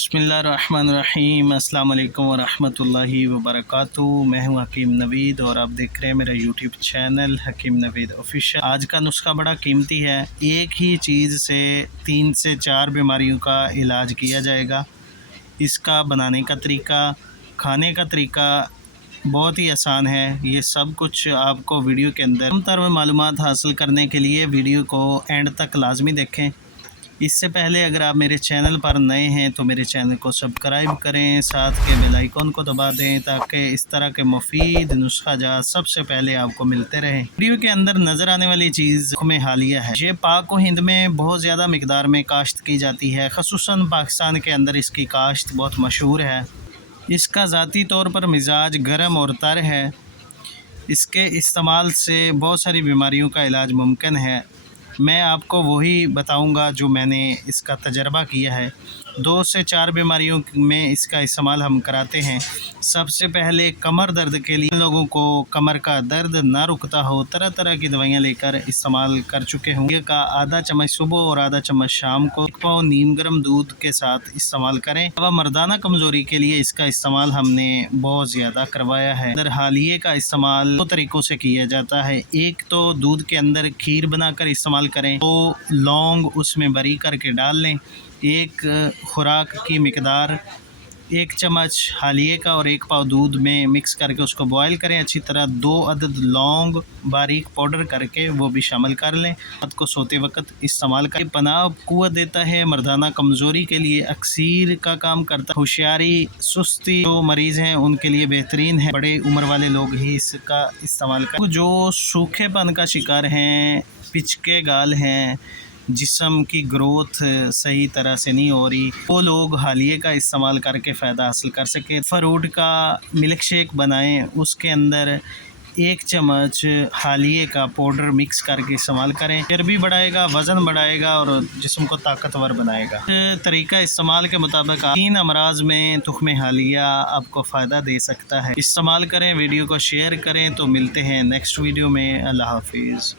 बिस्मिल्लाहिर्रहमानिर्रहीम। अस्सलाम वालेकुम वरहमतुल्लाहि वबरकातुहू। मैं हूं हकीम नवीद और आप देख रहे हैं मेरा यूट्यूब चैनल हकीम नवीद ऑफिशियल। आज का नुस्खा बड़ा कीमती है। एक ही चीज़ से 3 से 4 बीमारियों का इलाज किया जाएगा। इसका बनाने का तरीका, खाने का तरीका बहुत ही आसान है। ये सब कुछ आपको वीडियो के अंदर तमाम तरह मालूमात हासिल करने के लिए वीडियो को एंड तक लाजमी देखें। इससे पहले अगर आप मेरे चैनल पर नए हैं तो मेरे चैनल को सब्सक्राइब करें, साथ के बेल आइकन को दबा दें ताकि इस तरह के मुफीद नुस्खा जात सबसे पहले आपको मिलते रहें। वीडियो के अंदर नज़र आने वाली चीज़ में हालिया है। ये पाक व हिंद में बहुत ज़्यादा मिकदार में काश्त की जाती है। ख़ुसूसन पाकिस्तान के अंदर इसकी काश्त बहुत मशहूर है। इसका ज़ाती तौर पर मिजाज गर्म और तर है। इसके इस्तेमाल से बहुत सारी बीमारियों का इलाज मुमकिन है। मैं आपको वही बताऊंगा जो मैंने इसका तजर्बा किया है। 2 से 4 बीमारियों में इसका इस्तेमाल हम कराते हैं। सबसे पहले कमर दर्द के लिए, लोगों को कमर का दर्द ना रुकता हो, तरह तरह की दवाइयाँ लेकर इस्तेमाल कर चुके हों। ये का आधा चम्मच सुबह और आधा चम्मच शाम को 1 पाव नीम गर्म दूध के साथ इस्तेमाल करें। अब मर्दाना कमज़ोरी के लिए इसका इस्तेमाल हमने बहुत ज़्यादा करवाया है। अंदर हालिये का इस्तेमाल 2 तरीक़ों से किया जाता है। एक तो दूध के अंदर खीर बनाकर इस्तेमाल करें, तो लौंग उसमें बरी करके डाल लें। एक खुराक की मिकदार 1 चम्मच हालिये का और 1 पाव दूध में मिक्स करके उसको बॉयल करें अच्छी तरह। 2 अदद लौंग बारीक पाउडर करके वो भी शामिल कर लें। रात को सोते वक्त इस्तेमाल करें। पनाह कुव्वत देता है। मर्दाना कमज़ोरी के लिए अक्सीर का काम करता है। होशियारी, सुस्ती जो मरीज़ हैं उनके लिए बेहतरीन है। बड़े उम्र वाले लोग ही इसका इस्तेमाल करें। जो सूखेपन का शिकार हैं, पिचके गाल हैं, जिस्म की ग्रोथ सही तरह से नहीं हो रही, वो लोग हालिये का इस्तेमाल करके फ़ायदा हासिल कर सकें। फ्रूट का मिल्क शेक बनाएं, उसके अंदर 1 चम्मच हालिये का पाउडर मिक्स करके इस्तेमाल करें। चर्बी बढ़ाएगा, वज़न बढ़ाएगा और जिस्म को ताकतवर बनाएगा। तरीका इस्तेमाल के मुताबिक 3 अमराज में तुख्मे हालिया आपको फ़ायदा दे सकता है। इस्तेमाल करें, वीडियो को शेयर करें। तो मिलते हैं नेक्स्ट वीडियो में। अल्लाह हाफिज़।